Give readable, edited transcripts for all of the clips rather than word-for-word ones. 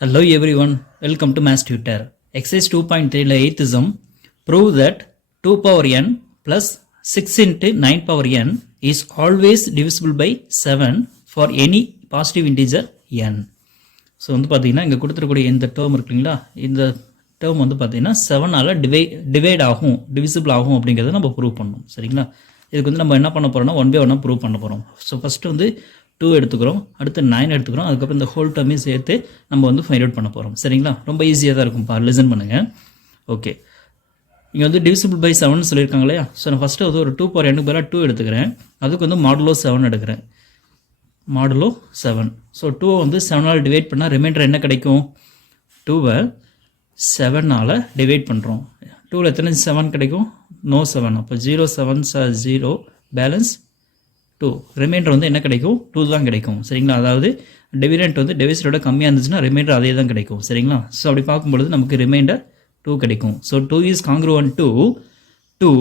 Hello everyone, welcome to Mass Tutor. Exercise 2.3 la 8th sum. Prove that 2 power n plus 6 into 9 power n is always divisible by 7 for any positive integer n. So வந்து பார்த்தீங்கன்னா இங்கே கொடுத்துருக்கூடிய இந்த term இருக்குங்களா, இந்த term வந்து பார்த்தீங்கன்னா 7ஆல் divide ஆகும், divisible ஆகும் அப்படிங்கிறத நம்ம ப்ரூவ் பண்ணணும். சரிங்களா, இதுக்கு வந்து நம்ம என்ன பண்ண போகிறோம்னா 1 by 1 ப்ரூவ் பண்ண போகிறோம். ஸோ ஃபஸ்ட்டு வந்து 2 எடுத்துக்கிறோம், அடுத்து 9 எடுத்துக்கிறோம், அதுக்கப்புறம் இந்த ஹோல் டேர்மையும் சேர்த்து நம்ம வந்து ஃபைண்ட் அவுட் பண்ண போகிறோம். சரிங்களா, ரொம்ப ஈஸியாக தான் இருக்கும், லிசன் பண்ணுங்கள். ஓகே, இங்கே வந்து டிவிசிபிள் பை 7 சொல்லியிருக்காங்க இல்லையா. ஸோ நான் ஃபஸ்ட்டு வந்து ஒரு 2 power n பதிலாக 2 எடுத்துக்கிறேன், அதுக்கு வந்து மாடுலோ 7 எடுக்கிறேன், மாடுலோ 7. ஸோ 2 வந்து 7ஆல் டிவைட் பண்ணால் ரிமைண்டர் என்ன கிடைக்கும், 2வை 7ஆல் டிவைட் பண்ணுறோம். 2ல் எத்தனை 7 கிடைக்கும், நோ 7, அப்போ 0 7 0 பேலன்ஸ் 2, ரிமைண்டர் வந்து என்ன கிடைக்கும், 2 தான் கிடைக்கும். சரிங்களா, அதாவது டிவிடெண்ட் வந்து டிவிசரோட கம்மியாக இருந்துச்சுன்னா ரிமைண்டர் அதே தான் கிடைக்கும். சரிங்களா, ஸோ அப்படி பார்க்கும்பொழுது நமக்கு ரிமைண்டர் 2 கிடைக்கும். So 2 is congruent to 2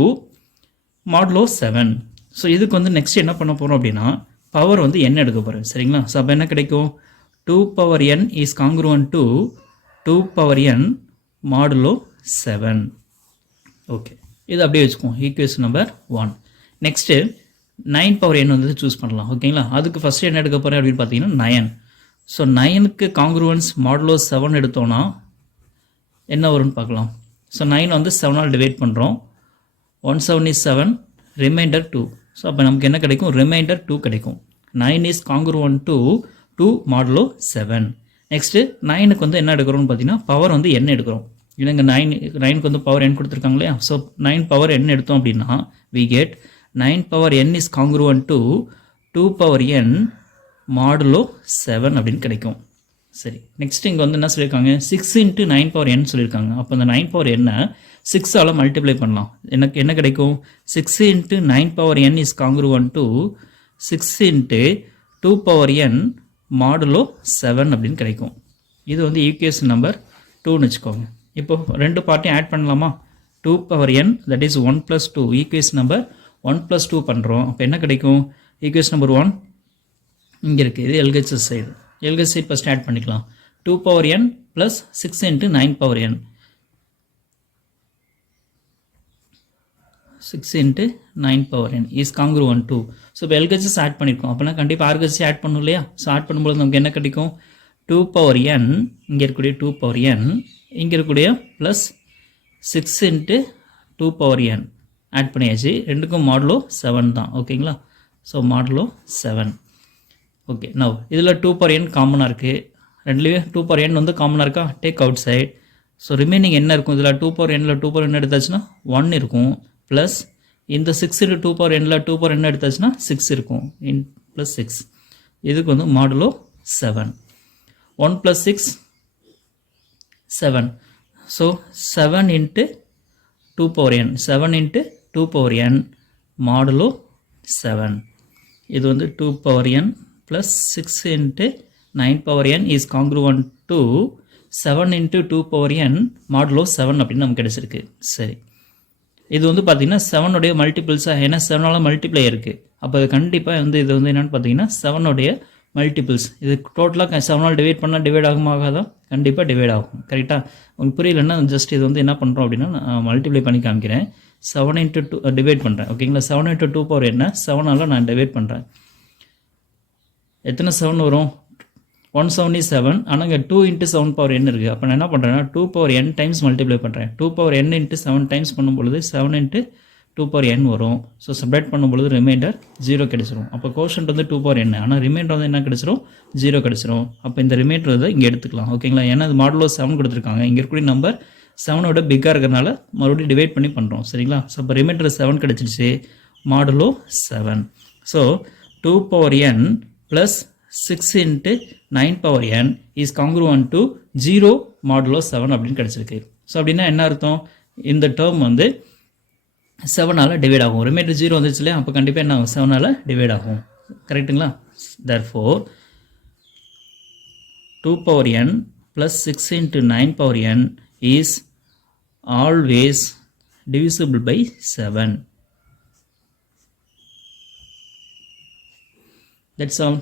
modulo 7. So இதுக்கு வந்து நெக்ஸ்ட் என்ன பண்ண போகிறோம் அப்படின்னா பவர் வந்து n எடுக்க போகிறேன். சரிங்களா, ஸோ அப்போ என்ன கிடைக்கும், 2 power n is congruent to 2 power n modulo 7. Okay, இது அப்படியே வச்சுக்குவோம், equation number 1. Next 9 power n வந்து சூஸ் பண்ணலாம். ஓகேங்களா, அதுக்கு ஃபஸ்ட்டு என்ன எடுக்க போகிறேன் அப்படின்னு பார்த்தீங்கன்னா 9. ஸோ 9க்கு காங்க்ரூவன்ஸ் மாடுலோ 7 எடுத்தோன்னா என்ன வரும்னு பார்க்கலாம். ஸோ 9 வந்து 7ஆல் டிவைட் பண்ணுறோம், 1 7 is 7, ரிமைண்டர் 2. ஸோ அப்போ நமக்கு என்ன கிடைக்கும், ரிமைண்டர் 2 கிடைக்கும். 9 is congruent to 2 modulo 7. Next 9க்கு வந்து என்ன எடுக்கிறோம்னு பார்த்தீங்கன்னா பவர் வந்து n எடுக்கிறோம். இல்லைங்க, 9க்கு வந்து பவர் n கொடுத்துருக்காங்க இல்லையா. ஸோ 9 power n எடுத்தோம் அப்படின்னா we get 9 power n is congruent to 2 power n modulo 7 அப்படின்னு கிடைக்கும். சரி, நெக்ஸ்ட் இங்கே வந்து என்ன சொல்லியிருக்காங்க, 6 into 9 power n சொல்லியிருக்காங்க. அப்போ இந்த 9 power n-ஐ 6ஆல் மல்டிப்ளை பண்ணலாம். எனக்கு என்ன கிடைக்கும், 6 into 9 power n is congruent to 6 into 2 power n modulo 7 அப்படின்னு கிடைக்கும். இது வந்து ஈக்குவேஷன் நம்பர் 2ன்னு வச்சுக்கோங்க. இப்போ ரெண்டு பார்ட்டையும் ஆட் பண்ணலாமா, 2 power n that is 1 plus 2, equation number 1 plus 2 பண்ணுறோம். அப்போ என்ன கிடைக்கும், ஈக்குவேஷன் நம்பர் 1 இங்கே இருக்குது, இது LHS side. LH side first add பண்ணிக்கலாம். 2 power n plus 6 into 9 power n, 6 into 9 power n is congruent to. So இப்போ எல்ஹெச்எஸ் ஆட் பண்ணியிருக்கோம், அப்போனா கண்டிப்பாக ஆர்ஹெச் ஆட் பண்ணணும் இல்லையா. ஸோ ஆட் பண்ணும்போது நமக்கு என்ன கிடைக்கும், 2 power n, இங்கே இருக்கக்கூடிய 2 power n, இங்கே இருக்கக்கூடிய plus 6 into 2 power n add பண்ணியாச்சு. ரெண்டுக்கும் மாடுலோ 7 தான். ஓகேங்களா, ஸோ மாடுலோ 7. ஓகே, நவ் இதில் 2 power n காமனாக இருக்குது, ரெண்டுலேயும் 2 power n வந்து காமனாக இருக்கா, take out side. So remaining என்ன இருக்கும், இதில் 2 power n-ல் 2 power n எடுத்தாச்சுன்னா 1 இருக்கும், ப்ளஸ் இந்த 6 into 2 power n-ல் 2 power n எடுத்தாச்சுன்னா 6 இருக்கும், ப்ளஸ் 6. இதுக்கு வந்து modulo 7. 1 plus 6 7. So 7 into 2 power n, 7 into 2 power n modulo 7. இது வந்து 2 power n plus 6 into 9 power n is congruent to 7 into 2 power n modulo 7 அப்படின்னு நமக்கு கிடைச்சிருக்கு. சரி, இது வந்து பார்த்தீங்கன்னா 7உடைய மல்டிபிள்ஸாக, ஏன்னா 7ஆல் மல்டிப்ளை இருக்குது. அப்போ அது கண்டிப்பாக வந்து இது வந்து என்னென்னு பார்த்தீங்கன்னா 7உடைய மல்டிபிள்ஸ். இது டோட்டலாக 7ஆல் டிவைட் பண்ணால் டிவைட் ஆகாதான், கண்டிப்பாக டிவைட் ஆகும். கரெக்டாக உங்களுக்கு புரியலன்னா ஜஸ்ட் இது வந்து என்ன பண்ணுறோம் அப்படின்னா நான் மல்டிப்ளை பண்ணி காமிக்கிறேன். 7 into 2 டிவைட் பண்ணுறேன். ஓகேங்களா, 7 into 2 power n 7ஆல் நான் டிவைட் பண்ணுறேன். எத்தனை 7 வரும், 1 7 is 7, ஆனால் இங்கே 2 into 7 power n இருக்குது. அப்போ நான் என்ன பண்ணுறேன்னா 2 power n டைம்ஸ் மல்டிப்ளை பண்ணுறேன். 2 power n into 7 டைம்ஸ் பண்ணும்பொழுது 7 into 2 power n வரும். ஸோ சப்ராக்ட் பண்ணும்பொழுது ரிமைண்டர் 0 கிடைச்சிரும். அப்போ கோஷன்ட் வந்து 2 power n, ஆனால் ரிமைண்டர் வந்து என்ன கிடைச்சிரும், 0 கிடைச்சிரும். அப்போ இந்த ரிமைண்டர் வந்து இங்கே எடுத்துக்கலாம். ஓகேங்களா, ஏன்னா அது மாடுலோ 7 கொடுத்துருக்காங்க, இங்கே இருக்கக்கூடிய நம்பர் 7ஓட பிக்காக இருக்கிறனால மறுபடியும் டிவைட் பண்ணி பண்ணுறோம். சரிங்களா, ஸோ அப்போ ரிமைண்டர் 7 கிடச்சிடுச்சு, modulo 7. So 2 power n plus 6 into 9 power n is congruent to 0 modulo 7 அப்படின்னு கிடச்சிருக்கு. ஸோ அப்படின்னா என்ன அர்த்தம், இந்த டேர்ம் வந்து 7ஆல் டிவைட் ஆகும். ரிமைண்டர் 0 வந்துச்சு இல்லையா, அப்போ கண்டிப்பாக என்ன ஆகும், 7ஆல் டிவைட் ஆகும். கரெக்டுங்களா, therefore 2 power n plus 6 into 9 power n is always divisible by 7. That's all.